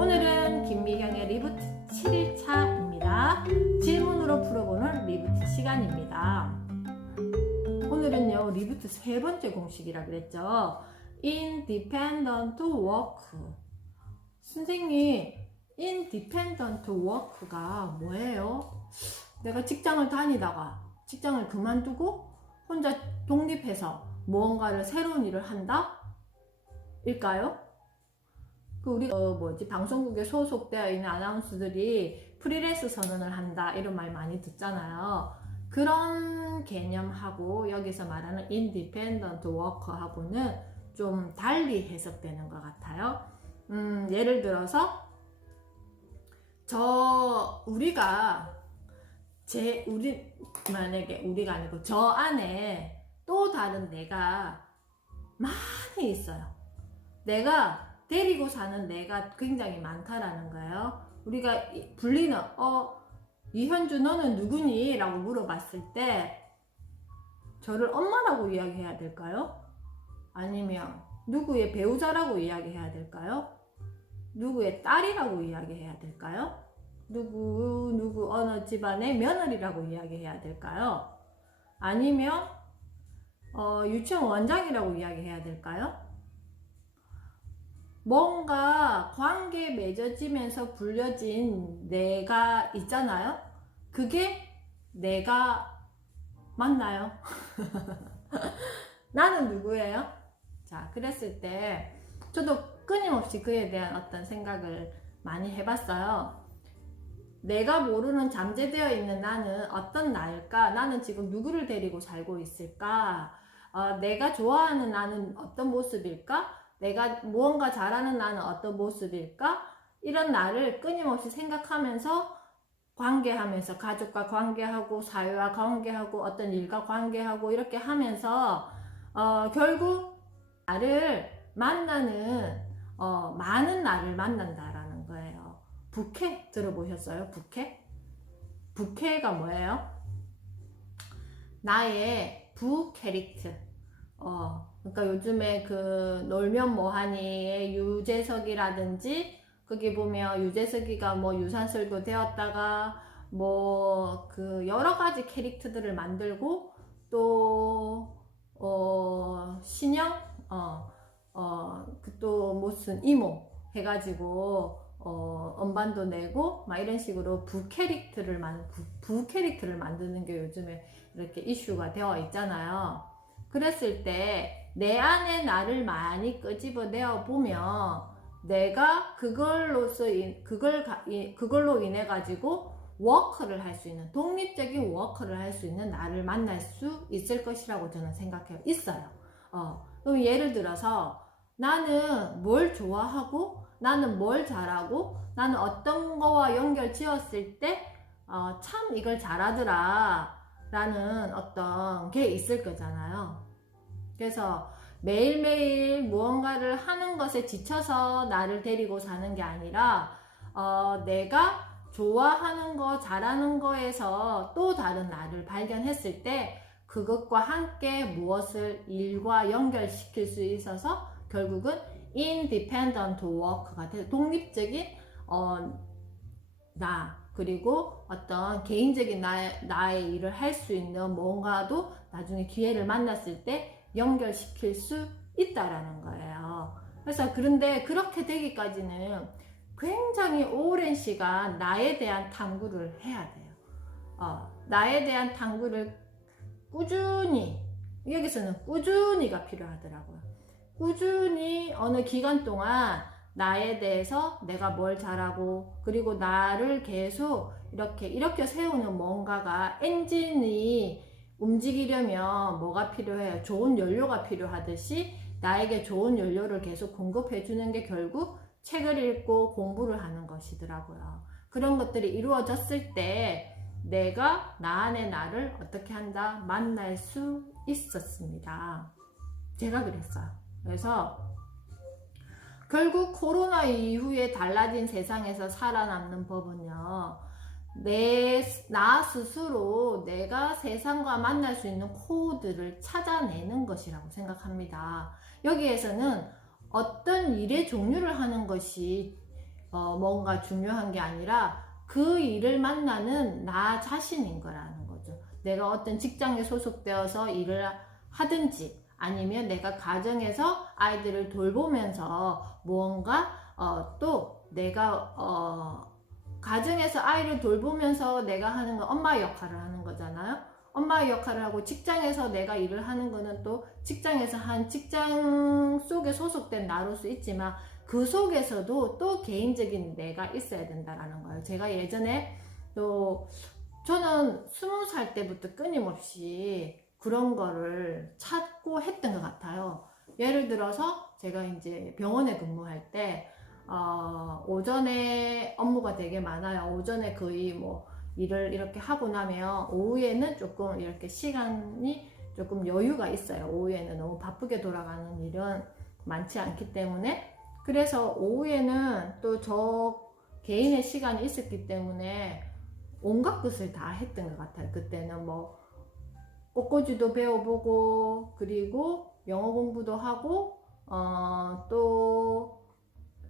오늘은 김미경의 리부트 7일차입니다. 질문으로 풀어보는 리부트 시간입니다. 오늘은요, 리부트 세 번째 공식이라 그랬죠. Independent work. 선생님, Independent work가 뭐예요? 내가 직장을 다니다가 직장을 그만두고 혼자 독립해서 무언가를 새로운 일을 한다? 일까요? 우리 방송국에 소속되어 있는 아나운서들이 프리랜서 선언을 한다 이런 말 많이 듣잖아요. 그런 개념하고 여기서 말하는 인디펜던트 워커하고는 좀 달리 해석되는 것 같아요. 예를 들어서 만약에 우리가 아니고 저 안에 또 다른 내가 많이 있어요. 내가 데리고 사는 내가 굉장히 많다라는 거예요. 우리가 불리는 이현주 너는 누구니? 라고 물어봤을 때 저를 엄마라고 이야기해야 될까요? 아니면 누구의 배우자라고 이야기해야 될까요? 누구의 딸이라고 이야기해야 될까요? 누구 어느 집안의 며느리라고 이야기해야 될까요? 아니면 유치원 원장이라고 이야기해야 될까요? 뭔가 관계 맺어지면서 불려진 내가 있잖아요. 그게 내가 맞나요? 나는 누구예요? 자, 그랬을 때 저도 끊임없이 그에 대한 어떤 생각을 많이 해봤어요. 내가 모르는 잠재되어 있는 나는 어떤 나일까? 나는 지금 누구를 데리고 살고 있을까? 내가 좋아하는 나는 어떤 모습일까? 내가 무언가 잘하는 나는 어떤 모습일까? 이런 나를 끊임없이 생각하면서 관계하면서 가족과 관계하고 사회와 관계하고 어떤 일과 관계하고 이렇게 하면서 결국 나를 만나는 많은 나를 만난다라는 거예요. 부캐 들어보셨어요? 부캐? 부캐가 뭐예요? 나의 부캐릭터. 그러니까 요즘에 그 놀면 뭐하니의 유재석이라든지 거기 보면 유재석이가 뭐 유산슬도 되었다가 뭐 그 여러 가지 캐릭터들을 만들고 또 신영 또 무슨 이모 해가지고 음반도 내고 막 이런 식으로 부캐릭터를 만드는 게 요즘에 이렇게 이슈가 되어 있잖아요. 그랬을 때 내 안에 나를 많이 끄집어내어 보면 내가 그걸로 인해 가지고 워커를 할 수 있는 독립적인 워커를 할 수 있는 나를 만날 수 있을 것이라고 저는 생각해요. 있어요. 그럼 예를 들어서 나는 뭘 좋아하고 나는 뭘 잘하고 나는 어떤 거와 연결 지었을 때 참 이걸 잘하더라 라는 어떤 게 있을 거잖아요. 그래서 매일매일 무언가를 하는 것에 지쳐서 나를 데리고 사는 게 아니라 내가 좋아하는 거 잘하는 거에서 또 다른 나를 발견했을 때 그것과 함께 무엇을 일과 연결시킬 수 있어서 결국은 independent work가 돼요. 독립적인 나 그리고 어떤 개인적인 나의 일을 할 수 있는 뭔가도 나중에 기회를 만났을 때 연결시킬 수 있다라는 거예요. 그래서 그런데 그렇게 되기까지는 굉장히 오랜 시간 나에 대한 탐구를 해야 돼요. 나에 대한 탐구를 꾸준히, 여기서는 꾸준히가 필요하더라고요. 꾸준히 어느 기간 동안 나에 대해서 내가 뭘 잘하고 그리고 나를 계속 이렇게 세우는 뭔가가 엔진이 움직이려면 뭐가 필요해요? 좋은 연료가 필요하듯이 나에게 좋은 연료를 계속 공급해 주는 게 결국 책을 읽고 공부를 하는 것이더라고요. 그런 것들이 이루어졌을 때 내가 나 안의 나를 어떻게 한다? 만날 수 있었습니다. 제가 그랬어요. 그래서 결국 코로나 이후에 달라진 세상에서 살아남는 법은요. 나 스스로 내가 세상과 만날 수 있는 코드를 찾아내는 것이라고 생각합니다. 여기에서는 어떤 일의 종류를 하는 것이 뭔가 중요한 게 아니라 그 일을 만나는 나 자신인 거라는 거죠. 내가 어떤 직장에 소속되어서 일을 하든지 아니면 내가 가정에서 아이들을 돌보면서 무언가 또 내가 가정에서 아이를 돌보면서 내가 하는 건 엄마 역할을 하는 거잖아요. 엄마의 역할을 하고 직장에서 내가 일을 하는 거는 또 직장에서 한 직장 속에 소속된 나로서 있지만 그 속에서도 또 개인적인 내가 있어야 된다라는 거예요. 제가 예전에 또 저는 20살 때부터 끊임없이 그런 거를 찾고 했던 것 같아요. 예를 들어서 제가 이제 병원에 근무할 때 오전에 업무가 되게 많아요. 오전에 거의 뭐 일을 이렇게 하고 나면 오후에는 조금 이렇게 시간이 조금 여유가 있어요. 오후에는 너무 바쁘게 돌아가는 일은 많지 않기 때문에. 그래서 오후에는 또 저 개인의 시간이 있었기 때문에 온갖 것을 다 했던 것 같아요. 그때는 뭐 꽃꽂이도 배워보고 그리고 영어 공부도 하고 또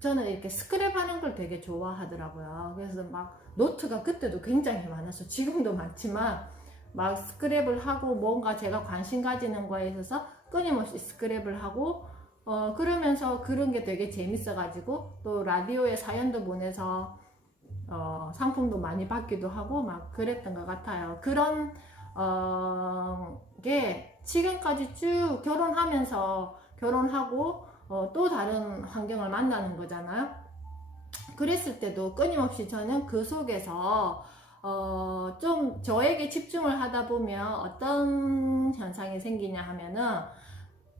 저는 이렇게 스크랩 하는 걸 되게 좋아하더라고요. 그래서 막 노트가 그때도 굉장히 많았어. 지금도 많지만 막 스크랩을 하고 뭔가 제가 관심 가지는 거에 있어서 끊임없이 스크랩을 하고 그러면서 그런 게 되게 재밌어 가지고 또 라디오에 사연도 보내서 상품도 많이 받기도 하고 막 그랬던 것 같아요. 그런 게 지금까지 쭉 결혼하고 또 다른 환경을 만나는 거잖아요. 그랬을 때도 끊임없이 저는 그 속에서 좀 저에게 집중을 하다 보면 어떤 현상이 생기냐 하면은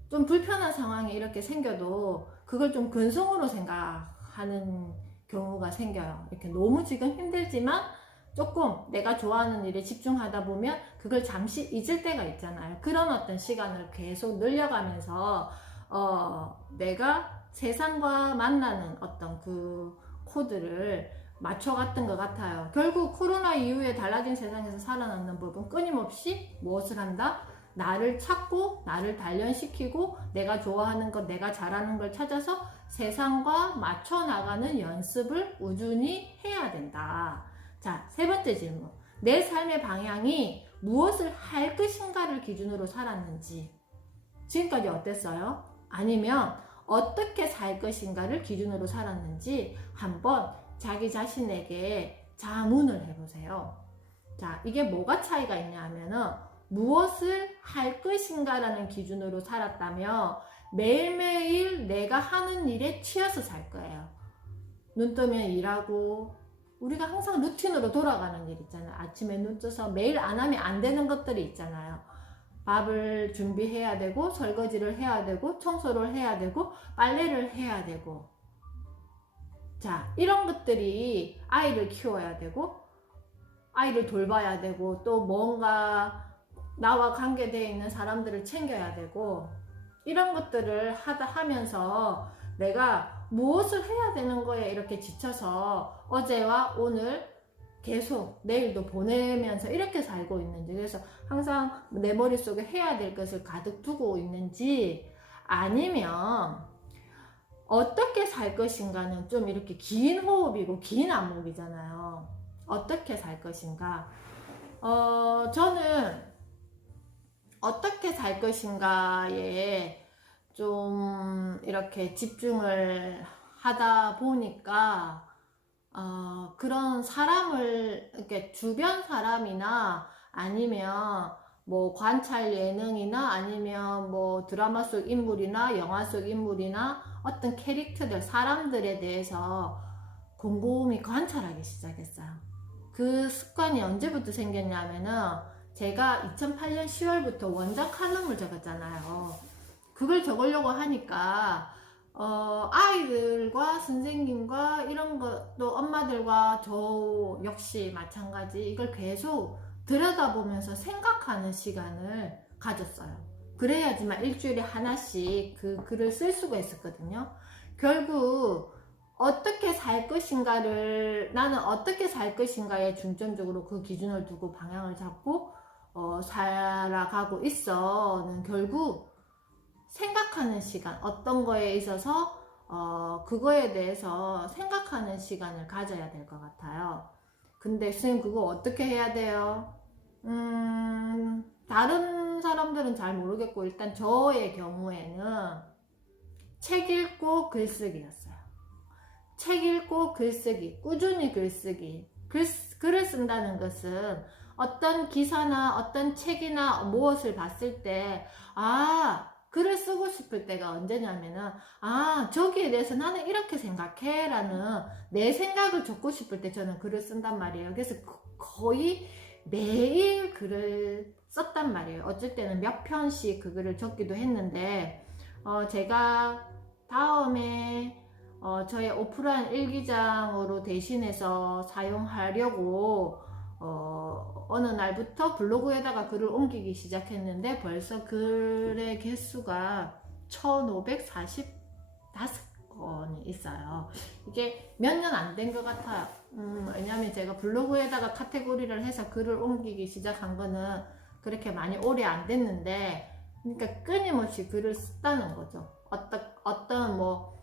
좀 불편한 상황이 이렇게 생겨도 그걸 좀 근성으로 생각하는 경우가 생겨요. 이렇게 너무 지금 힘들지만 조금 내가 좋아하는 일에 집중하다 보면 그걸 잠시 잊을 때가 있잖아요. 그런 어떤 시간을 계속 늘려가면서 내가 세상과 만나는 어떤 그 코드를 맞춰갔던 것 같아요. 결국 코로나 이후에 달라진 세상에서 살아남는 법은 끊임없이 무엇을 한다? 나를 찾고 나를 단련시키고 내가 좋아하는 것, 내가 잘하는 걸 찾아서 세상과 맞춰 나가는 연습을 꾸준히 해야 된다. 자, 세 번째 질문. 내 삶의 방향이 무엇을 할 것인가를 기준으로 살았는지 지금까지 어땠어요? 아니면 어떻게 살 것인가를 기준으로 살았는지 한번 자기 자신에게 자문을 해보세요. 자, 이게 뭐가 차이가 있냐 하면은 무엇을 할 것인가라는 기준으로 살았다면 매일매일 내가 하는 일에 치여서 살 거예요. 눈 뜨면 일하고 우리가 항상 루틴으로 돌아가는 일 있잖아요. 아침에 눈 떠서 매일 안 하면 안 되는 것들이 있잖아요. 밥을 준비해야 되고 설거지를 해야 되고 청소를 해야 되고 빨래를 해야 되고 자, 이런 것들이 아이를 키워야 되고 아이를 돌봐야 되고 또 뭔가 나와 관계되어 있는 사람들을 챙겨야 되고 이런 것들을 하면서 내가 무엇을 해야 되는 거에 이렇게 지쳐서 어제와 오늘 계속 내일도 보내면서 이렇게 살고 있는지 그래서 항상 내 머릿속에 해야 될 것을 가득 두고 있는지 아니면 어떻게 살 것인가는 좀 이렇게 긴 호흡이고 긴 안목이잖아요. 어떻게 살 것인가 저는 어떻게 살 것인가에 좀 이렇게 집중을 하다 보니까 그런 사람을 이렇게 주변 사람이나 아니면 뭐 관찰 예능이나 아니면 뭐 드라마 속 인물이나 영화 속 인물이나 어떤 캐릭터들 사람들에 대해서 곰곰이 관찰하기 시작했어요. 그 습관이 언제부터 생겼냐면은 제가 2008년 10월부터 원작 칼럼을 적었잖아요. 그걸 적으려고 하니까 아이들과 선생님과 이런 것도 엄마들과 저 역시 마찬가지 이걸 계속 들여다보면서 생각하는 시간을 가졌어요. 그래야지만 일주일에 하나씩 그 글을 쓸 수가 있었거든요. 결국 어떻게 살 것인가를 나는 어떻게 살 것인가에 중점적으로 그 기준을 두고 방향을 잡고 살아가고 있어는 결국 생각하는 시간 어떤 거에 있어서 그거에 대해서 생각하는 시간을 가져야 될 것 같아요. 근데 선생님 그거 어떻게 해야 돼요? 다른 사람들은 잘 모르겠고 일단 저의 경우에는 책 읽고 글쓰기였어요. 책 읽고 글쓰기, 꾸준히 글쓰기. 글을 쓴다는 것은 어떤 기사나 어떤 책이나 무엇을 봤을 때, 글을 쓰고 싶을 때가 언제냐면은, 저기에 대해서 나는 이렇게 생각해. 라는 내 생각을 적고 싶을 때 저는 글을 쓴단 말이에요. 그래서 거의 매일 글을 썼단 말이에요. 어쩔 때는 몇 편씩 그 글을 적기도 했는데, 제가 다음에 저의 오프라인 일기장으로 대신해서 사용하려고 어느 날부터 블로그에다가 글을 옮기기 시작했는데 벌써 글의 개수가 1545건이 있어요. 이게 몇 년 안 된 것 같아요. 왜냐면 제가 블로그에다가 카테고리를 해서 글을 옮기기 시작한 거는 그렇게 많이 오래 안 됐는데, 그러니까 끊임없이 글을 썼다는 거죠. 어떤 뭐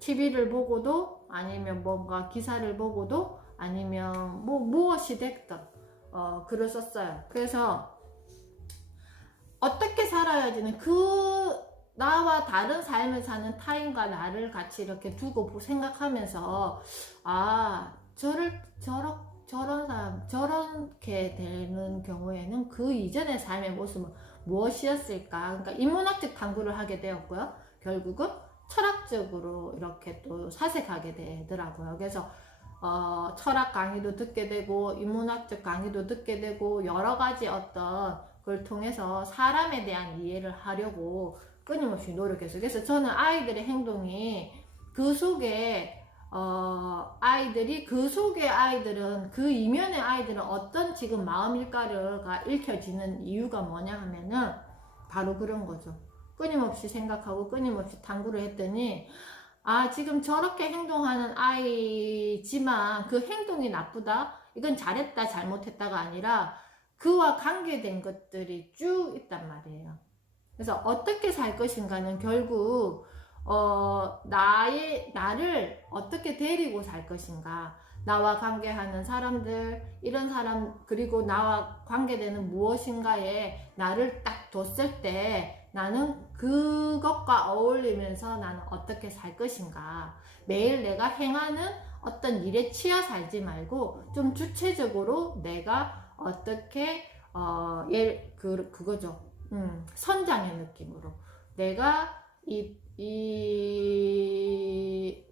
TV를 보고도 아니면 뭔가 기사를 보고도 아니면 뭐 무엇이 됐든 글을 썼어요. 그래서 어떻게 살아야지는 나와 다른 삶을 사는 타인과 나를 같이 이렇게 두고 생각하면서 저런 사람 저렇게 되는 경우에는 그 이전의 삶의 모습은 무엇이었을까. 그러니까 인문학적 탐구를 하게 되었고요. 결국은 철학적으로 이렇게 또 사색하게 되더라고요. 그래서 철학 강의도 듣게 되고 인문학적 강의도 듣게 되고 여러 가지 어떤 걸 통해서 사람에 대한 이해를 하려고 끊임없이 노력했어요. 그래서 저는 아이들의 행동이 그 속에 아이들은 그 이면의 아이들은 어떤 지금 마음일까가 읽혀지는 이유가 뭐냐 하면은 바로 그런 거죠. 끊임없이 생각하고 끊임없이 탐구를 했더니 지금 저렇게 행동하는 아이지만 그 행동이 나쁘다? 이건 잘했다 잘못했다가 아니라 그와 관계된 것들이 쭉 있단 말이에요. 그래서 어떻게 살 것인가는 결국 나를 어떻게 데리고 살 것인가, 나와 관계하는 사람들, 이런 사람, 그리고 나와 관계되는 무엇인가에 나를 딱 뒀을 때 나는 그것과 어울리면서 나는 어떻게 살 것인가. 매일 내가 행하는 어떤 일에 치여 살지 말고 좀 주체적으로 내가 어떻게 그거죠. 선장의 느낌으로 내가 이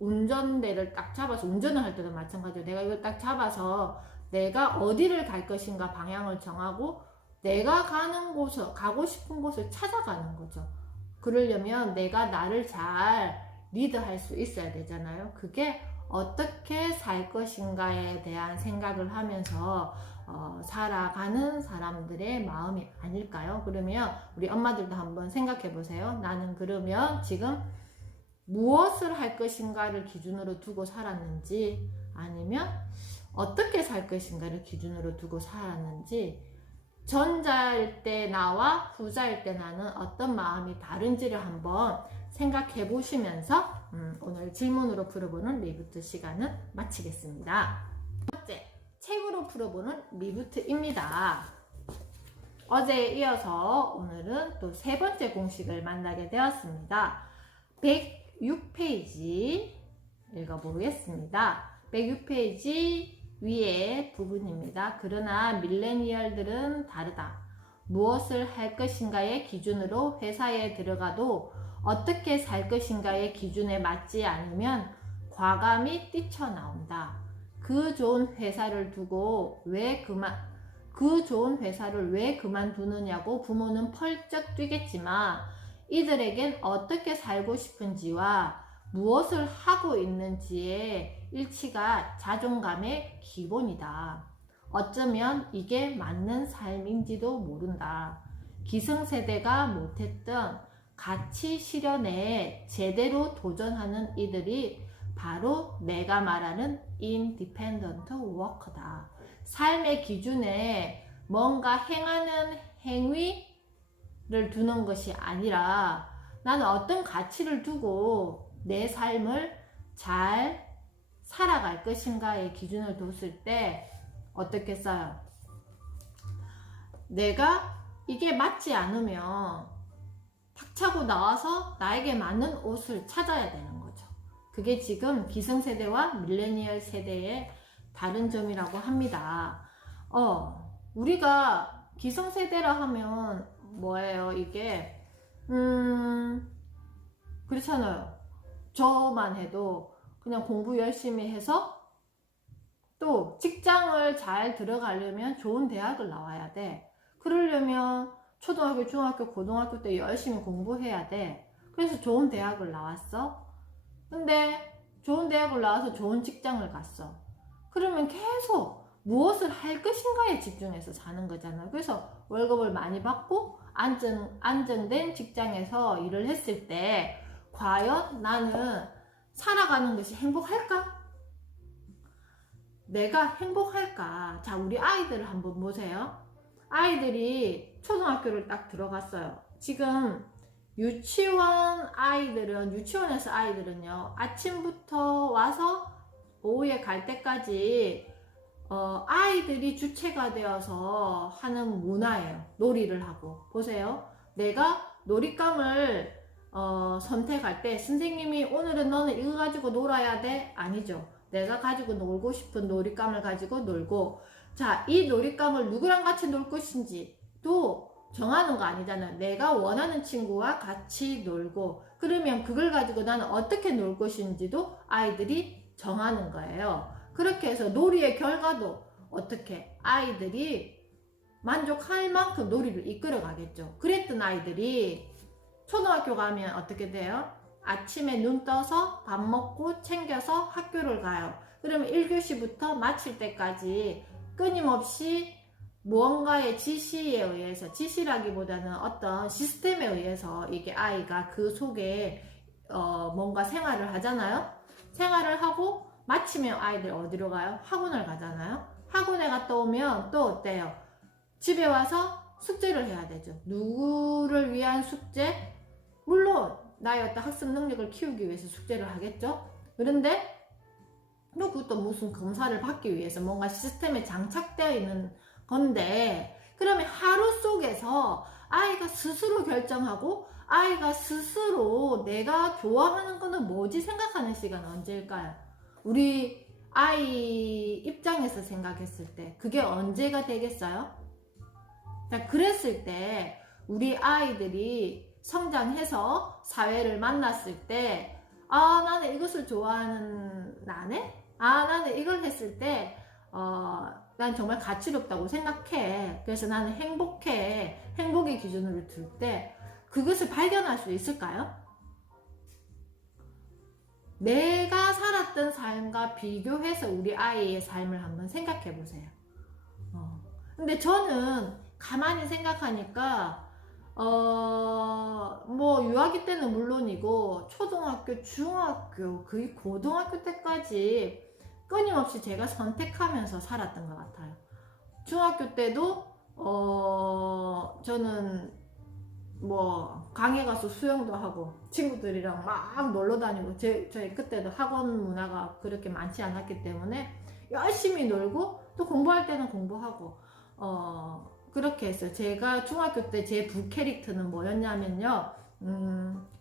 운전대를 딱 잡아서, 운전을 할 때도 마찬가지로 내가 이걸 딱 잡아서 내가 어디를 갈 것인가 방향을 정하고 내가 가고 싶은 곳을 찾아가는 거죠. 그러려면 내가 나를 잘 리드할 수 있어야 되잖아요. 그게 어떻게 살 것인가에 대한 생각을 하면서 살아가는 사람들의 마음이 아닐까요? 그러면 우리 엄마들도 한번 생각해 보세요. 나는 그러면 지금 무엇을 할 것인가를 기준으로 두고 살았는지, 아니면 어떻게 살 것인가를 기준으로 두고 살았는지, 전자일 때 나와 후자일 때 나는 어떤 마음이 다른지를 한번 생각해 보시면서 오늘 질문으로 풀어보는 리부트 시간은 마치겠습니다. 첫 번째, 책으로 풀어보는 리부트입니다. 어제에 이어서 오늘은 또 세 번째 공식을 만나게 되었습니다. 106페이지 읽어보겠습니다. 106페이지 위에 부분입니다. 그러나 밀레니얼들은 다르다. 무엇을 할 것인가의 기준으로 회사에 들어가도 어떻게 살 것인가의 기준에 맞지 않으면 과감히 뛰쳐나온다. 그 좋은 회사를 왜 그만두느냐고 부모는 펄쩍 뛰겠지만 이들에겐 어떻게 살고 싶은지와 무엇을 하고 있는지의 일치가 자존감의 기본이다. 어쩌면 이게 맞는 삶인지도 모른다. 기성세대가 못했던 가치 실현에 제대로 도전하는 이들이 바로 내가 말하는 인디펜던트 워커다. 삶의 기준에 뭔가 행하는 행위를 두는 것이 아니라 나는 어떤 가치를 두고 내 삶을 잘 살아갈 것인가의 기준을 뒀을 때 어떻게 써요? 내가 이게 맞지 않으면 탁차고 나와서 나에게 맞는 옷을 찾아야 되는 거죠. 그게 지금 기성세대와 밀레니얼 세대의 다른 점이라고 합니다. 우리가 기성세대라 하면 뭐예요? 이게 그렇잖아요. 저만 해도 그냥 공부 열심히 해서 또 직장을 잘 들어가려면 좋은 대학을 나와야 돼. 그러려면 초등학교, 중학교, 고등학교 때 열심히 공부해야 돼. 그래서 좋은 대학을 나왔어. 근데 좋은 대학을 나와서 좋은 직장을 갔어. 그러면 계속 무엇을 할 것인가에 집중해서 사는 거잖아. 그래서 월급을 많이 받고 안정된 직장에서 일을 했을 때 과연 나는 살아가는 것이 행복할까? 내가 행복할까? 자, 우리 아이들을 한번 보세요. 아이들이 초등학교를 딱 들어갔어요. 지금 유치원에서 아이들은요, 아침부터 와서 오후에 갈 때까지 아이들이 주체가 되어서 하는 문화예요. 놀이를 하고. 보세요. 내가 놀잇감을 선택할 때 선생님이 오늘은 너는 이거 가지고 놀아야 돼? 아니죠. 내가 가지고 놀고 싶은 놀잇감을 가지고 놀고, 자, 이 놀잇감을 누구랑 같이 놀 것인지도 정하는 거 아니잖아요. 내가 원하는 친구와 같이 놀고, 그러면 그걸 가지고 나는 어떻게 놀 것인지도 아이들이 정하는 거예요. 그렇게 해서 놀이의 결과도 어떻게 아이들이 만족할 만큼 놀이를 이끌어 가겠죠. 그랬던 아이들이 초등학교 가면 어떻게 돼요? 아침에 눈 떠서 밥 먹고 챙겨서 학교를 가요. 그러면 1교시부터 마칠 때까지 끊임없이 무언가의 지시에 의해서, 지시라기보다는 어떤 시스템에 의해서 이게 아이가 그 속에 뭔가 생활을 하잖아요. 생활을 하고 마치면 아이들 어디로 가요? 학원을 가잖아요. 학원에 갔다 오면 또 어때요? 집에 와서 숙제를 해야 되죠. 누구를 위한 숙제? 물론 나의 어떤 학습 능력을 키우기 위해서 숙제를 하겠죠. 그런데 또 그것도 무슨 검사를 받기 위해서 뭔가 시스템에 장착되어 있는 건데, 그러면 하루 속에서 아이가 스스로 결정하고 아이가 스스로 내가 좋아하는 거는 뭐지 생각하는 시간 언제일까요? 우리 아이 입장에서 생각했을 때 그게 언제가 되겠어요? 자, 그랬을 때 우리 아이들이 성장해서 사회를 만났을 때, 나는 이것을 좋아하는 나네? 나는 이걸 했을 때 난 정말 가치롭다고 생각해. 그래서 나는 행복해. 행복의 기준으로 둘 때 그것을 발견할 수 있을까요? 내가 살았던 삶과 비교해서 우리 아이의 삶을 한번 생각해 보세요. 근데 저는 가만히 생각하니까 뭐 유아기 때는 물론이고 초등학교, 중학교, 거의 고등학교 때까지 끊임없이 제가 선택하면서 살았던 것 같아요. 중학교 때도 저는 뭐 강에 가서 수영도 하고 친구들이랑 막 놀러 다니고, 저희 그때도 학원 문화가 그렇게 많지 않았기 때문에 열심히 놀고 또 공부할 때는 공부하고 그렇게 했어요. 제가 중학교 때 제 부캐릭터는 뭐였냐면요,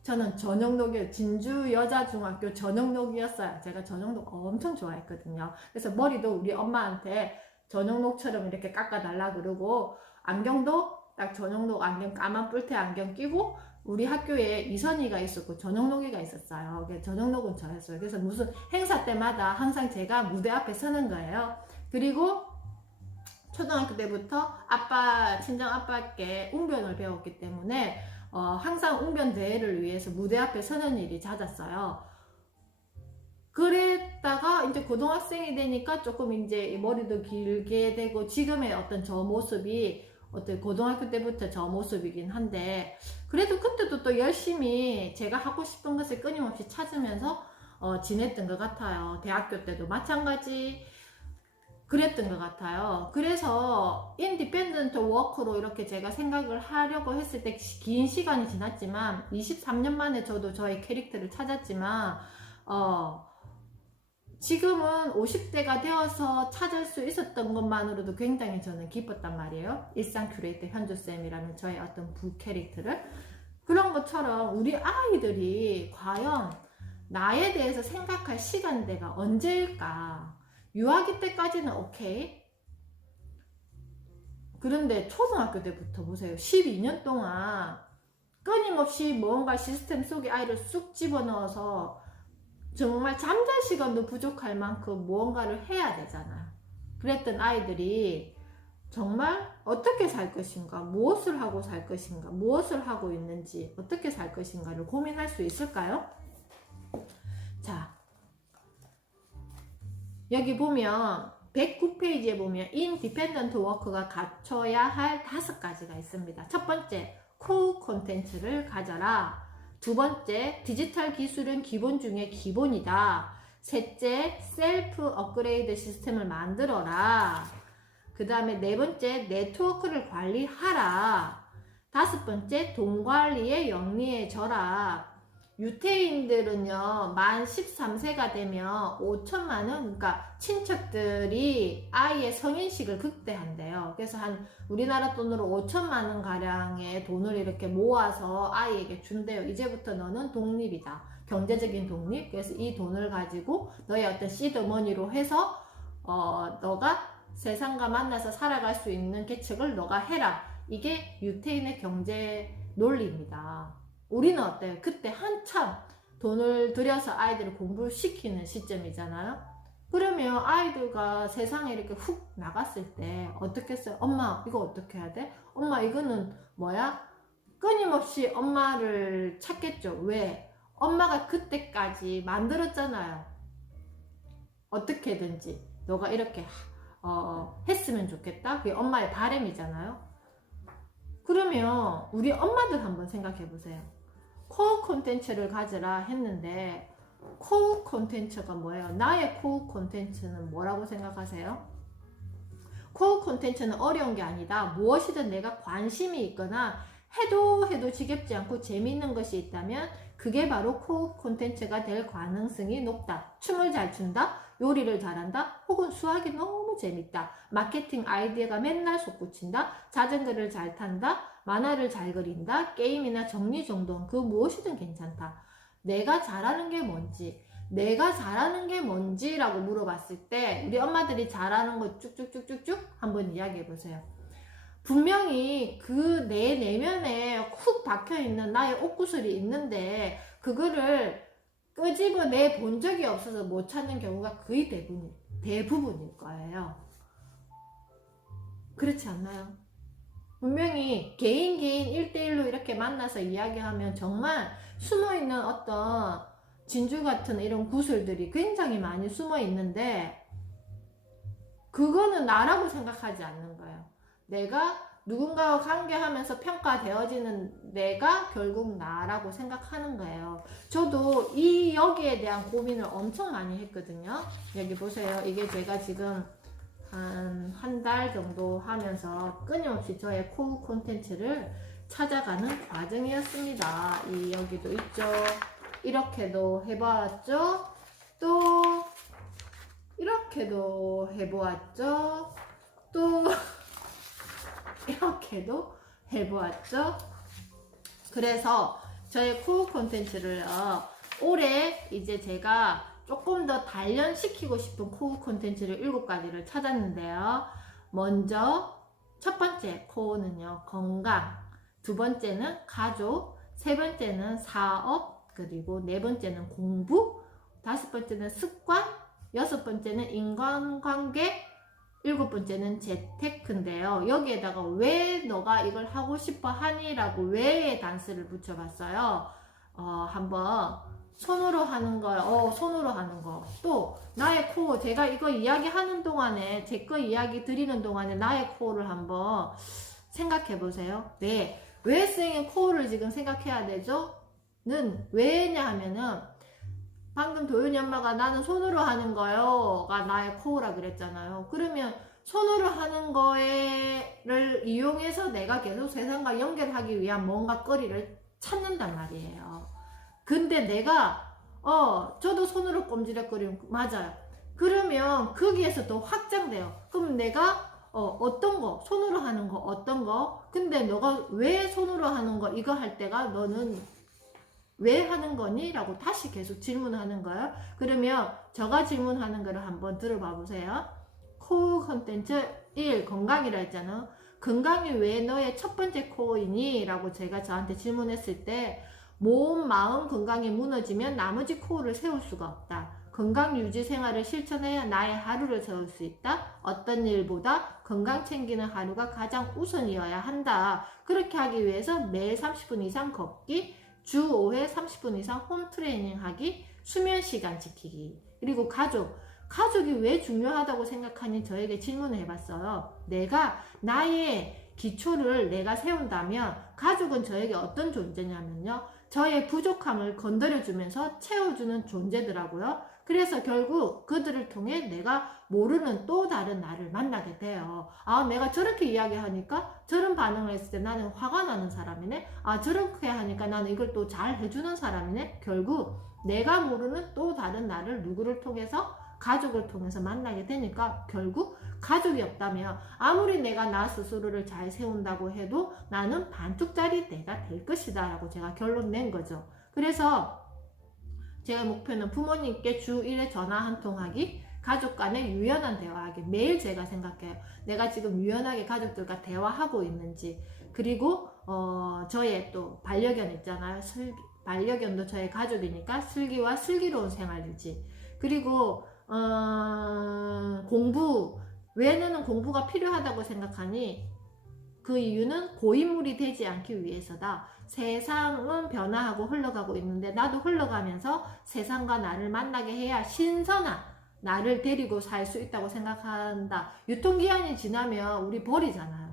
저는 전영록이요. 진주 여자중학교 전영록이었어요. 제가 전영록 엄청 좋아했거든요. 그래서 머리도 우리 엄마한테 전영록처럼 이렇게 깎아달라 그러고, 안경도 딱 전영록 안경, 까만 뿔테 안경 끼고, 우리 학교에 이선희가 있었고 전영록이가 있었어요. 전영록은 저였어요. 그래서 무슨 행사 때마다 항상 제가 무대 앞에 서는 거예요. 그리고 초등학교 때부터 친정 아빠께 웅변을 배웠기 때문에 항상 웅변 대회를 위해서 무대 앞에 서는 일이 잦았어요. 그랬다가 이제 고등학생이 되니까 조금 이제 머리도 길게 되고, 지금의 어떤 저 모습이 어떤 고등학교 때부터 저 모습이긴 한데, 그래도 그때도 또 열심히 제가 하고 싶은 것을 끊임없이 찾으면서 지냈던 것 같아요. 대학교 때도 마찬가지. 그랬던 것 같아요. 그래서 인디펜던트 워커로 이렇게 제가 생각을 하려고 했을 때 긴 시간이 지났지만 23년 만에 저도 저의 캐릭터를 찾았지만 지금은 50대가 되어서 찾을 수 있었던 것만으로도 굉장히 저는 기뻤단 말이에요. 일상 큐레이터 현주쌤이라는 저의 어떤 부 캐릭터를. 그런 것처럼 우리 아이들이 과연 나에 대해서 생각할 시간대가 언제일까? 유아기 때까지는 오케이. 그런데 초등학교 때부터 보세요. 12년 동안 끊임없이 뭔가 시스템 속에 아이를 쑥 집어넣어서 정말 잠잘 시간도 부족할 만큼 무언가를 해야 되잖아요. 그랬던 아이들이 정말 어떻게 살 것인가, 무엇을 하고 살 것인가, 무엇을 하고 있는지, 어떻게 살 것인가를 고민할 수 있을까요? 자, 여기 보면 109페이지에 보면 인디펜던트 워커가 갖춰야 할 5가지가 있습니다. 첫 번째, 코어 콘텐츠를 가져라. 두 번째, 디지털 기술은 기본 중에 기본이다. 셋째, 셀프 업그레이드 시스템을 만들어라. 그 다음에 네 번째, 네트워크를 관리하라. 다섯 번째, 돈 관리에 영리해져라. 유태인들은요, 만 13세가 되면 5천만 원, 그러니까 친척들이 아이의 성인식을 극대한대요. 그래서 한 우리나라 돈으로 5천만 원 가량의 돈을 이렇게 모아서 아이에게 준대요. 이제부터 너는 독립이다. 경제적인 독립. 그래서 이 돈을 가지고 너의 어떤 시드머니로 해서 너가 세상과 만나서 살아갈 수 있는 계책을 너가 해라. 이게 유태인의 경제 논리입니다. 우리는 어때요? 그때 한참 돈을 들여서 아이들을 공부시키는 시점이잖아요. 그러면 아이들과 세상에 이렇게 훅 나갔을 때 어떻게 했어요? 엄마 이거 어떻게 해야 돼? 엄마 이거는 뭐야? 끊임없이 엄마를 찾겠죠. 왜? 엄마가 그때까지 만들었잖아요. 어떻게든지 너가 이렇게 했으면 좋겠다. 그게 엄마의 바람이잖아요. 그러면 우리 엄마들 한번 생각해 보세요. 코어 콘텐츠를 가져라 했는데 코어 콘텐츠가 뭐예요? 나의 코어 콘텐츠는 뭐라고 생각하세요? 코어 콘텐츠는 어려운 게 아니다. 무엇이든 내가 관심이 있거나 해도 지겹지 않고 재미있는 것이 있다면 그게 바로 코어 콘텐츠가 될 가능성이 높다. 춤을 잘 춘다? 요리를 잘한다? 혹은 수학이 너무 재밌다. 마케팅 아이디어가 맨날 솟구친다. 자전거를 잘 탄다. 만화를 잘 그린다. 게임이나 정리정돈 그 무엇이든 괜찮다. 내가 잘하는 게 뭔지, 내가 잘하는 게 뭔지라고 물어봤을 때 우리 엄마들이 잘하는 거 쭉쭉쭉쭉쭉 한번 이야기해 보세요. 분명히 그 내 내면에 훅 박혀있는 나의 옷구슬이 있는데 그거를 끄집어내 본 적이 없어서 못 찾는 경우가 거의 대부분일 거예요. 그렇지 않나요? 분명히 개인 1대1로 이렇게 만나서 이야기하면 정말 숨어있는 어떤 진주 같은 이런 구슬들이 굉장히 많이 숨어 있는데 그거는 나라고 생각하지 않는 거예요. 내가 누군가와 관계하면서 평가되어지는 내가 결국 나라고 생각하는 거예요. 저도 여기에 대한 고민을 엄청 많이 했거든요. 여기 보세요. 이게 제가 지금 한 달 정도 하면서 끊임없이 저의 코어 콘텐츠를 찾아가는 과정이었습니다. 여기도 있죠. 이렇게도 해보았죠. 또 이렇게도 해보았죠. 또 이렇게도 해보았죠. 그래서 저의 코어 콘텐츠를 올해 이제 제가 조금 더 단련시키고 싶은 코어 콘텐츠를 7가지를 찾았는데요. 먼저 첫 번째 코어는요, 건강. 두 번째는 가족. 세 번째는 사업. 그리고 네 번째는 공부. 다섯 번째는 습관. 여섯 번째는 인간관계. 일곱 번째는 재테크인데요. 여기에다가 왜 너가 이걸 하고 싶어 하니? 라고 왜의 단수를 붙여봤어요. 한번 손으로 하는 거, 손으로 하는 거. 또 나의 코어, 제가 이거 이야기하는 동안에, 제 거 이야기 드리는 동안에 나의 코어를 한번 생각해 보세요. 네, 왜 쓰인 코어를 지금 생각해야 되죠? 왜냐 하면은 방금 도윤이 엄마가 나는 손으로 하는 거요가 나의 코어라 그랬잖아요. 그러면 손으로 하는 거를 이용해서 내가 계속 세상과 연결하기 위한 뭔가 거리를 찾는단 말이에요. 근데 내가 저도 손으로 꼼지락거리면 맞아요. 그러면 거기에서 더 확장돼요. 그럼 내가 어떤 거 손으로 하는 거 어떤 거 근데 너가 왜 손으로 하는 거 이거 할 때가 너는 왜 하는 거니? 라고 다시 계속 질문하는 거예요. 그러면 제가 질문하는 거를 한번 들어봐 보세요. 코어 컨텐츠 1 건강이라 했잖아. 건강이 왜 너의 첫 번째 코어이니? 라고 제가 저한테 질문했을 때 몸, 마음 건강이 무너지면 나머지 코어를 세울 수가 없다. 건강 유지 생활을 실천해야 나의 하루를 세울 수 있다. 어떤 일보다 건강 챙기는 하루가 가장 우선이어야 한다. 그렇게 하기 위해서 매일 30분 이상 걷기, 주 5회 30분 이상 홈 트레이닝 하기, 수면 시간 지키기. 그리고 가족이 왜 중요하다고 생각하니 저에게 질문을 해봤어요. 내가 나의 기초를 내가 세운다면 가족은 저에게 어떤 존재냐면요. 저의 부족함을 건드려주면서 채워주는 존재더라고요. 그래서 결국 그들을 통해 내가 모르는 또 다른 나를 만나게 돼요. 아, 내가 저렇게 이야기하니까 저런 반응을 했을 때 나는 화가 나는 사람이네. 아, 저렇게 하니까 나는 이걸 또 잘 해주는 사람이네. 결국 내가 모르는 또 다른 나를 누구를 통해서 가족을 통해서 만나게 되니까 결국 가족이 없다면 아무리 내가 나 스스로를 잘 세운다고 해도 나는 반쪽짜리 내가 될 것이다 라고 제가 결론 낸 거죠. 그래서 제 목표는 부모님께 주 1회 전화 한 통 하기, 가족 간의 유연한 대화하기. 매일 제가 생각해요. 내가 지금 유연하게 가족들과 대화하고 있는지. 그리고 저의 또 반려견 있잖아요. 반려견도 저의 가족이니까 슬기와 슬기로운 생활 유지. 그리고 왜 너는 공부가 필요하다고 생각하니? 그 이유는 고인물이 되지 않기 위해서다. 세상은 변화하고 흘러가고 있는데 나도 흘러가면서 세상과 나를 만나게 해야 신선한 나를 데리고 살 수 있다고 생각한다. 유통기한이 지나면 우리 버리잖아요.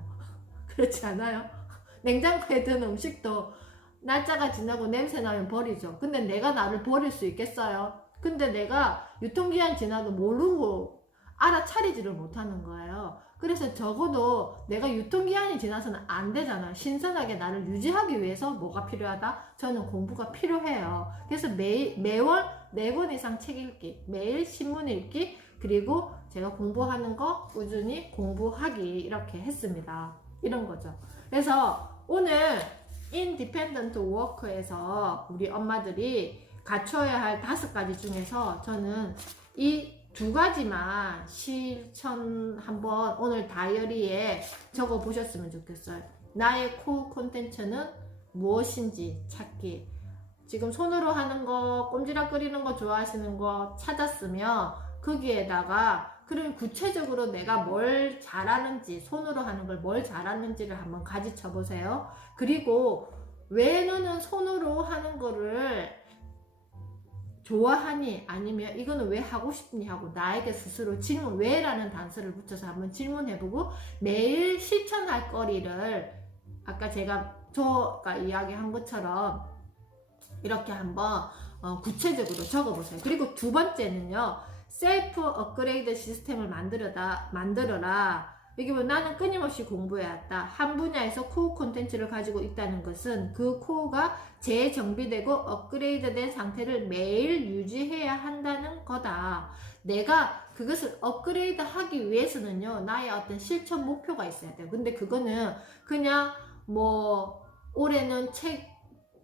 그렇지 않아요? 냉장고에 든 음식도 날짜가 지나고 냄새 나면 버리죠. 근데 내가 나를 버릴 수 있겠어요? 근데 내가 유통기한 지나도 모르고 알아차리지를 못하는 거예요. 그래서 적어도 내가 유통기한이 지나서는 안 되잖아요. 신선하게 나를 유지하기 위해서 뭐가 필요하다? 저는 공부가 필요해요. 그래서 매월 4권 이상 책 읽기, 매일 신문 읽기, 그리고 제가 공부하는 거 꾸준히 공부하기 이렇게 했습니다. 이런 거죠. 그래서 오늘 인디펜던트 워크에서 우리 엄마들이 갖춰야 할 5가지 중에서 저는 이 2가지만 실천 한번 오늘 다이어리에 적어 보셨으면 좋겠어요. 나의 코어 콘텐츠는 무엇인지 찾기. 지금 손으로 하는 거, 꼼지락거리는 거 좋아하시는 거 찾았으면 거기에다가 그럼 구체적으로 내가 뭘 잘하는지, 손으로 하는 걸 뭘 잘하는지를 한번 가지쳐 보세요. 그리고 왜 너는 손으로 하는 거를 좋아하니? 아니면 이거는 왜 하고 싶니? 하고 나에게 스스로 질문, 왜라는 단서를 붙여서 한번 질문해보고 매일 실천할 거리를 아까 저가 이야기한 것처럼 이렇게 한번 구체적으로 적어보세요. 그리고 2번째는요, 셀프 업그레이드 시스템을 만들어라. 여기 보면 나는 끊임없이 공부해왔다. 한 분야에서 코어 콘텐츠를 가지고 있다는 것은 그 코어가 재정비되고 업그레이드된 상태를 매일 유지해야 한다는 거다. 내가 그것을 업그레이드 하기 위해서는요, 나의 어떤 실천 목표가 있어야 돼요. 근데 그거는 그냥 올해는 책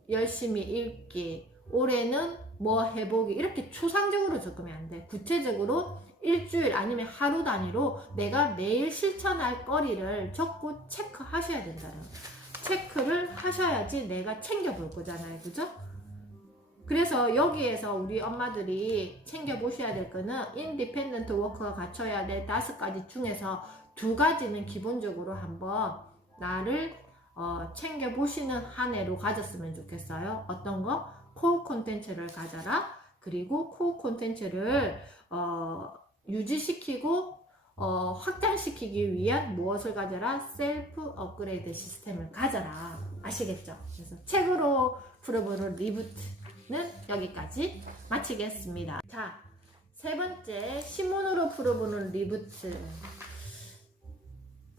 열심히 읽기, 올해는 해보기, 이렇게 추상적으로 적으면 안 돼. 구체적으로 일주일 아니면 하루 단위로 내가 매일 실천할 거리를 적고 체크하셔야 된다요. 체크를 하셔야지 내가 챙겨볼 거잖아요. 그죠? 그래서 여기에서 우리 엄마들이 챙겨보셔야 될 거는 인디펜던트 워커가 갖춰야 될 5가지 중에서 2가지는 기본적으로 한번 나를 챙겨보시는 한 해로 가졌으면 좋겠어요. 어떤 거? 코어 콘텐츠를 가져라. 그리고 코어 콘텐츠를 유지시키고 확장시키기 위한 무엇을 가져라? 셀프 업그레이드 시스템을 가져라. 아시겠죠? 그래서 책으로 풀어보는 리부트는 여기까지 마치겠습니다. 자, 세 번째, 신문으로 풀어보는 리부트.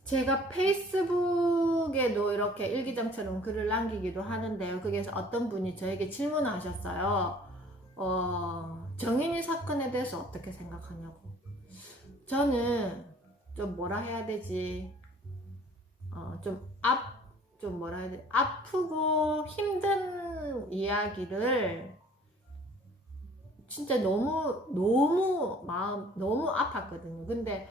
제가 페이스북에도 이렇게 일기장처럼 글을 남기기도 하는데요. 거기에서 어떤 분이 저에게 질문을 하셨어요. 정인이 사건에 대해서 어떻게 생각하냐고. 저는 좀 뭐라 해야 되지? 좀 뭐라 해야 되지? 아프고 힘든 이야기를 진짜 너무 아팠거든요. 근데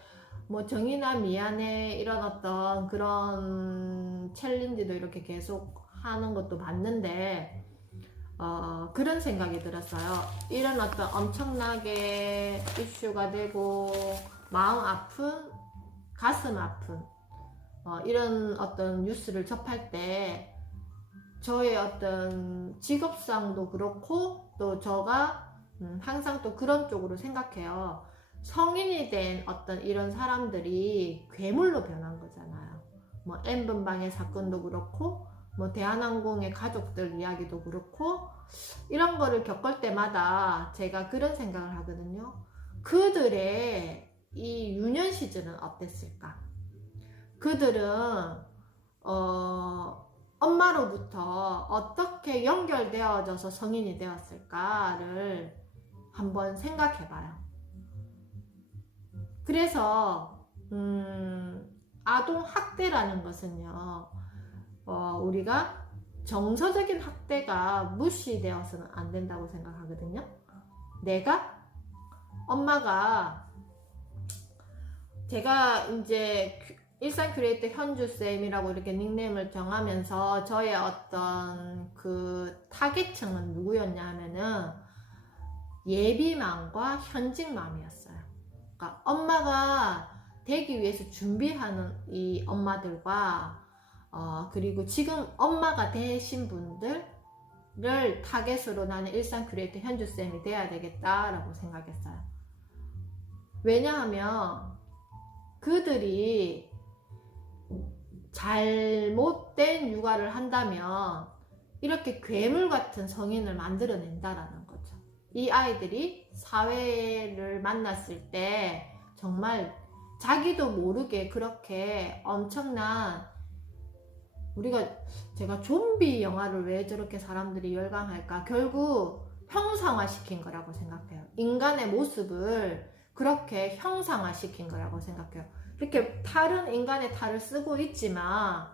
뭐 정인아 미안해 이런 어떤 그런 챌린지도 이렇게 계속 하는 것도 봤는데 그런 생각이 들었어요. 이런 어떤 엄청나게 이슈가 되고 마음 아픈, 가슴 아픈 이런 어떤 뉴스를 접할 때 저의 어떤 직업상도 그렇고 또 저가 항상 또 그런 쪽으로 생각해요. 성인이 된 어떤 이런 사람들이 괴물로 변한 거잖아요. 뭐 N번방의 사건도 그렇고 뭐 대한항공의 가족들 이야기도 그렇고 이런 거를 겪을 때마다 제가 그런 생각을 하거든요. 그들의 이 유년 시절은 어땠을까? 그들은 엄마로부터 어떻게 연결되어져서 성인이 되었을까를 한번 생각해 봐요. 그래서 아동 학대라는 것은요, 우리가 정서적인 학대가 무시되어서는 안 된다고 생각하거든요. 엄마가 제가 이제 일상 큐레이터 현주쌤이라고 이렇게 닉네임을 정하면서 저의 어떤 그 타겟층은 누구였냐 하면은 예비맘과 현직맘이었어요. 그러니까 엄마가 되기 위해서 준비하는 이 엄마들과 그리고 지금 엄마가 되신 분들을 타겟으로 나는 일상 큐레이터 현주쌤이 돼야 되겠다라고 생각했어요. 왜냐하면 그들이 잘못된 육아를 한다면 이렇게 괴물 같은 성인을 만들어낸다라는 거죠. 이 아이들이 사회를 만났을 때 정말 자기도 모르게 그렇게 엄청난 제가 좀비 영화를 왜 저렇게 사람들이 열광할까? 결국 형상화 시킨 거라고 생각해요. 인간의 모습을 그렇게 형상화 시킨 거라고 생각해요. 이렇게 탈은 인간의 탈을 쓰고 있지만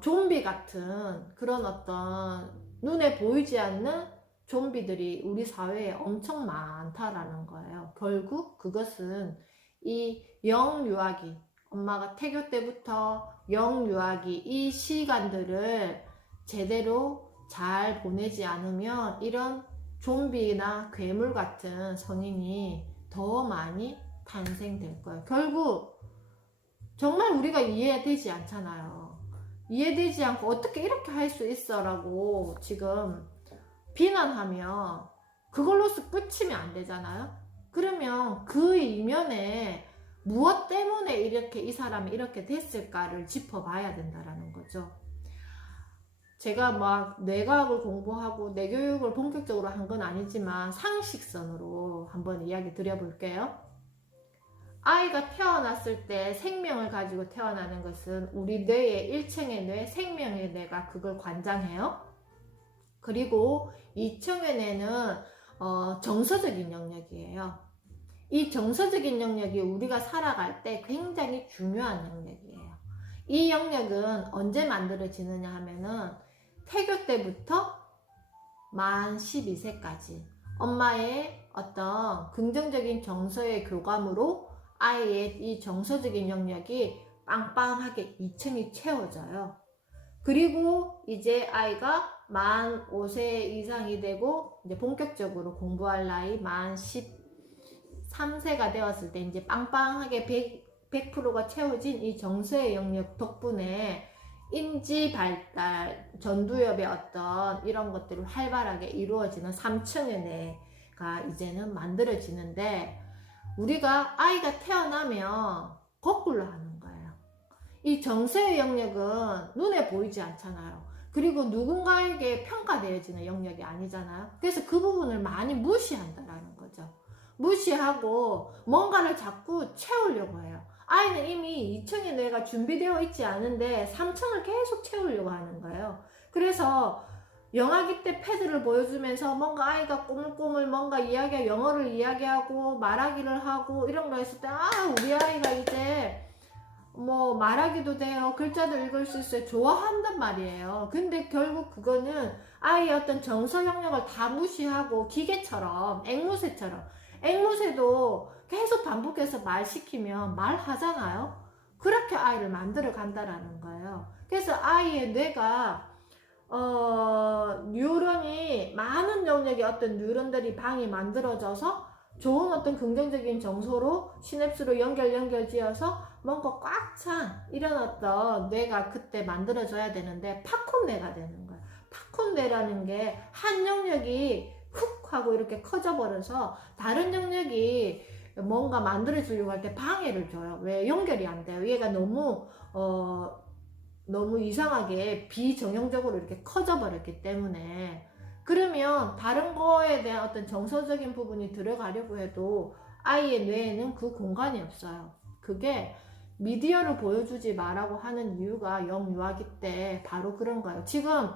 좀비 같은 그런 어떤 눈에 보이지 않는 좀비들이 우리 사회에 엄청 많다라는 거예요. 결국 그것은 이 영유아기, 엄마가 태교 때부터 영유아기 이 시간들을 제대로 잘 보내지 않으면 이런 좀비나 괴물 같은 성인이 더 많이 탄생될 거예요. 결국 정말 우리가 이해되지 않잖아요. 이해되지 않고 어떻게 이렇게 할 수 있어 라고 지금 비난하면 그걸로서 끝이면 안 되잖아요. 그러면 그 이면에 무엇 때문에 이렇게 이 사람이 이렇게 됐을까를 짚어봐야 된다라는 거죠. 제가 막 뇌과학을 공부하고 뇌교육을 본격적으로 한 건 아니지만 상식선으로 한번 이야기 드려볼게요. 아이가 태어났을 때 생명을 가지고 태어나는 것은 우리 뇌의 1층의 뇌, 생명의 뇌가 그걸 관장해요. 그리고 2층의 뇌는 정서적인 영역이에요. 이 정서적인 영역이 우리가 살아갈 때 굉장히 중요한 영역이에요. 이 영역은 언제 만들어지느냐 하면은 태교 때부터 만 12세까지 엄마의 어떤 긍정적인 정서의 교감으로 아이의 이 정서적인 영역이 빵빵하게 2층이 채워져요. 그리고 이제 아이가 만 5세 이상이 되고 이제 본격적으로 공부할 나이 만 13세가 되었을 때 이제 빵빵하게 100%가 채워진 이 정서의 영역 덕분에 인지 발달, 전두엽의 어떤 이런 것들이 활발하게 이루어지는 3층의 뇌가 이제는 만들어지는데 우리가 아이가 태어나면 거꾸로 하는 거예요. 이 정서의 영역은 눈에 보이지 않잖아요. 그리고 누군가에게 평가되어지는 영역이 아니잖아요. 그래서 그 부분을 많이 무시한다라는 거죠. 무시하고 뭔가를 자꾸 채우려고 해요. 아이는 이미 2층의 뇌가 준비되어 있지 않은데 3층을 계속 채우려고 하는 거예요. 그래서 영아기 때 패드를 보여주면서 뭔가 아이가 꼬물꼬물 뭔가 영어를 이야기하고 말하기를 하고 이런 거 했을 때, 우리 아이가 이제 뭐 말하기도 돼요. 글자도 읽을 수 있어요. 좋아한단 말이에요. 근데 결국 그거는 아이의 어떤 정서 영역을 다 무시하고 기계처럼, 앵무새도 계속 반복해서 말 시키면 말하잖아요. 그렇게 아이를 만들어 간다라는 거예요. 그래서 아이의 뇌가 뉴런이 많은 영역의 어떤 뉴런들이 방이 만들어져서 좋은 어떤 긍정적인 정서로 시냅스로 연결지어서 뭔가 꽉 찬 이런 어떤 뇌가 그때 만들어져야 되는데 팝콘 뇌가 되는 거예요. 팝콘 뇌라는 게 한 영역이 훅 하고 이렇게 커져버려서 다른 영역이 뭔가 만들어주려고 할 때 방해를 줘요. 왜? 연결이 안 돼요. 얘가 너무 이상하게 비정형적으로 이렇게 커져버렸기 때문에. 그러면 다른 거에 대한 어떤 정서적인 부분이 들어가려고 해도 아이의 뇌에는 그 공간이 없어요. 그게 미디어를 보여주지 마라고 하는 이유가 영유아기 때 바로 그런 거예요. 지금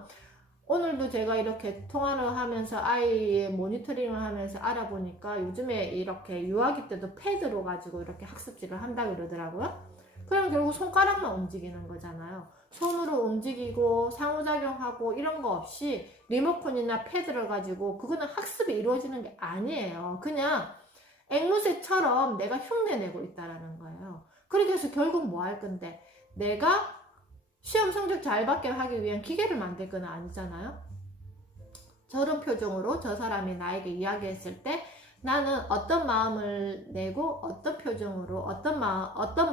오늘도 제가 이렇게 통화를 하면서 아이의 모니터링을 하면서 알아보니까 요즘에 이렇게 유아기 때도 패드로 가지고 이렇게 학습지를 한다 그러더라고요. 그럼 결국 손가락만 움직이는 거잖아요. 손으로 움직이고 상호작용하고 이런 거 없이 리모컨이나 패드를 가지고 그거는 학습이 이루어지는 게 아니에요. 그냥 앵무새처럼 내가 흉내내고 있다라는 거예요. 그렇게 해서 결국 뭐 할 건데, 내가 시험 성적 잘 받게 하기 위한 기계를 만들 건 아니잖아요. 저런 표정으로 저 사람이 나에게 이야기했을 때 나는 어떤 마음을 내고 어떤 표정으로 어떤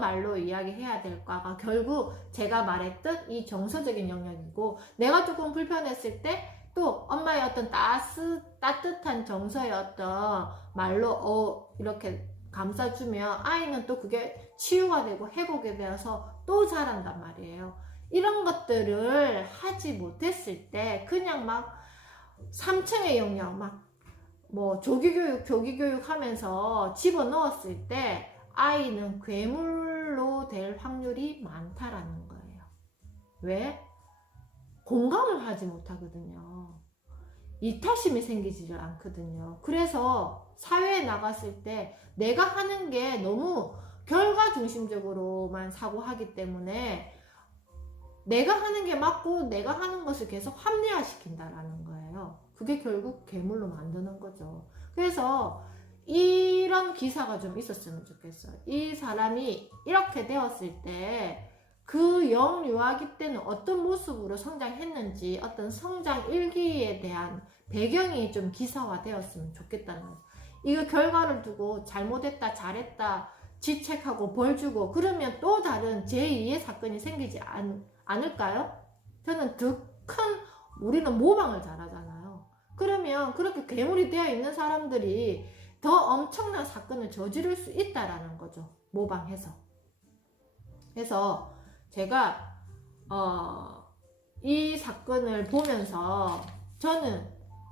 말로 이야기해야 될까가 결국 제가 말했던 이 정서적인 영역이고, 내가 조금 불편했을 때 또 엄마의 어떤 따뜻한 정서의 어떤 말로 이렇게 감싸주면 아이는 또 그게 치유가 되고 회복이 되어서 또 잘한단 말이에요. 이런 것들을 하지 못했을 때 그냥 막 3층의 영역 뭐 조기교육 하면서 집어넣었을 때 아이는 괴물로 될 확률이 많다라는 거예요. 왜? 공감을 하지 못하거든요. 이타심이 생기지를 않거든요. 그래서 사회에 나갔을 때 내가 하는 게 너무 결과 중심적으로만 사고하기 때문에 내가 하는 게 맞고 내가 하는 것을 계속 합리화시킨다라는 거예요. 그게 결국 괴물로 만드는 거죠. 그래서 이런 기사가 좀 있었으면 좋겠어요. 이 사람이 이렇게 되었을 때 그 영유아기 때는 어떤 모습으로 성장했는지 어떤 성장 일기에 대한 배경이 좀 기사화되었으면 좋겠다는 거죠. 이거 결과를 두고 잘못했다 잘했다 지책하고 벌 주고 그러면 또 다른 제2의 사건이 생기지 않을까요? 저는 우리는 모방을 잘하잖아요. 그러면 그렇게 괴물이 되어 있는 사람들이 더 엄청난 사건을 저지를 수 있다라는 거죠. 모방해서. 그래서 제가 이 사건을 보면서 저는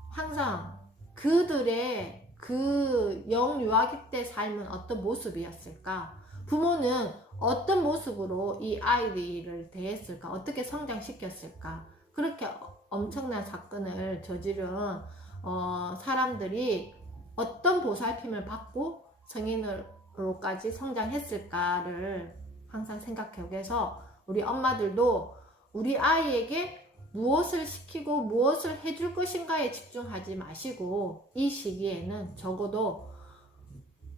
항상 그들의 그 영유아기 때 삶은 어떤 모습이었을까? 부모는 어떤 모습으로 이 아이들을 대했을까? 어떻게 성장시켰을까? 그렇게 엄청난 사건을 저지른 사람들이 어떤 보살핌을 받고 성인으로까지 성장했을까를 항상 생각해요. 그래서 우리 엄마들도 우리 아이에게 무엇을 시키고 무엇을 해줄 것인가에 집중하지 마시고 이 시기에는 적어도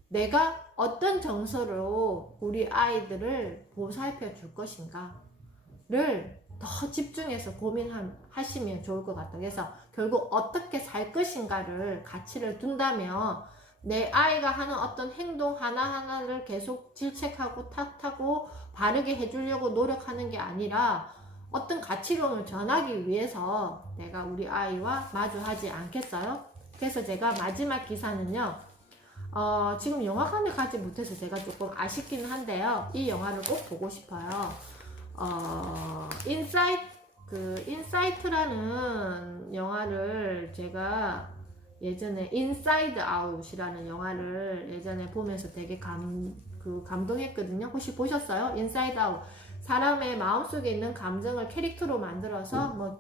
내가 어떤 정서로 우리 아이들을 보살펴 줄 것인가를 더 집중해서 고민하시면 좋을 것 같아요. 그래서 결국 어떻게 살 것인가를 가치를 둔다면 내 아이가 하는 어떤 행동 하나하나를 계속 질책하고 탓하고 바르게 해주려고 노력하는 게 아니라 어떤 가치관을 전하기 위해서 내가 우리 아이와 마주하지 않겠어요? 그래서 제가 마지막 기사는요, 지금 영화관에 가지 못해서 제가 조금 아쉽긴 한데요, 이 영화를 꼭 보고 싶어요. 인사이드 그 인사이트라는 영화를 제가 예전에 인사이드 아웃이라는 영화를 예전에 보면서 되게 감동했거든요. 혹시 보셨어요? 인사이드 아웃. 사람의 마음속에 있는 감정을 캐릭터로 만들어서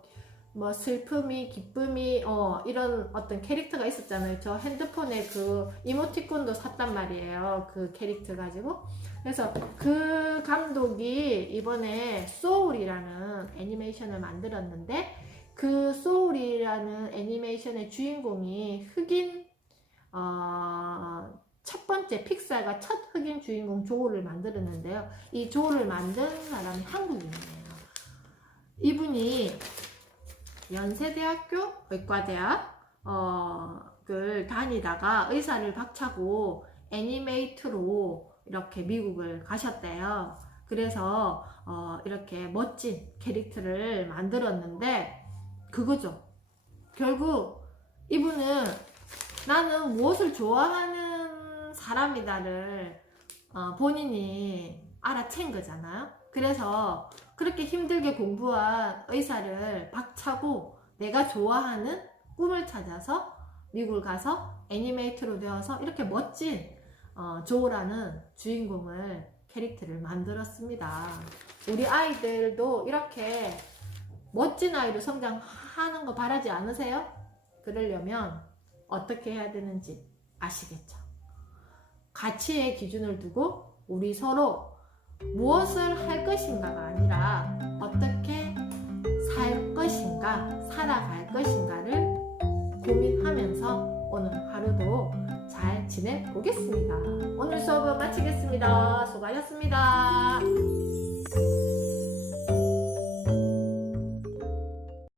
뭐 슬픔이, 기쁨이, 이런 어떤 캐릭터가 있었잖아요. 저 핸드폰에 그 이모티콘도 샀단 말이에요. 그 캐릭터 가지고. 그래서 그 감독이 이번에 소울이라는 애니메이션을 만들었는데, 그 소울이라는 애니메이션의 주인공이 흑인, 첫 번째 픽사가 첫 흑인 주인공 조를 만들었는데요. 이 조를 만든 사람이 한국인이에요. 이분이 연세대학교 의과대학 을 다니다가 의사를 박차고 애니메이트로 이렇게 미국을 가셨대요. 그래서 이렇게 멋진 캐릭터를 만들었는데, 그거죠. 결국 이분은 나는 무엇을 좋아하는 사람이다를 본인이 알아챈 거잖아요. 그래서 그렇게 힘들게 공부한 의사를 박차고 내가 좋아하는 꿈을 찾아서 미국을 가서 애니메이터로 되어서 이렇게 멋진 조라는 주인공을 캐릭터를 만들었습니다. 우리 아이들도 이렇게 멋진 아이로 성장하는 거 바라지 않으세요? 그러려면 어떻게 해야 되는지 아시겠죠? 가치의 기준을 두고 우리 서로 무엇을 할 것인가가 아니라 어떻게 살 것인가, 살아갈 것인가를 고민하면서 오늘 하루도 잘 지내보겠습니다. 오늘 수업은 마치겠습니다. 수고하셨습니다.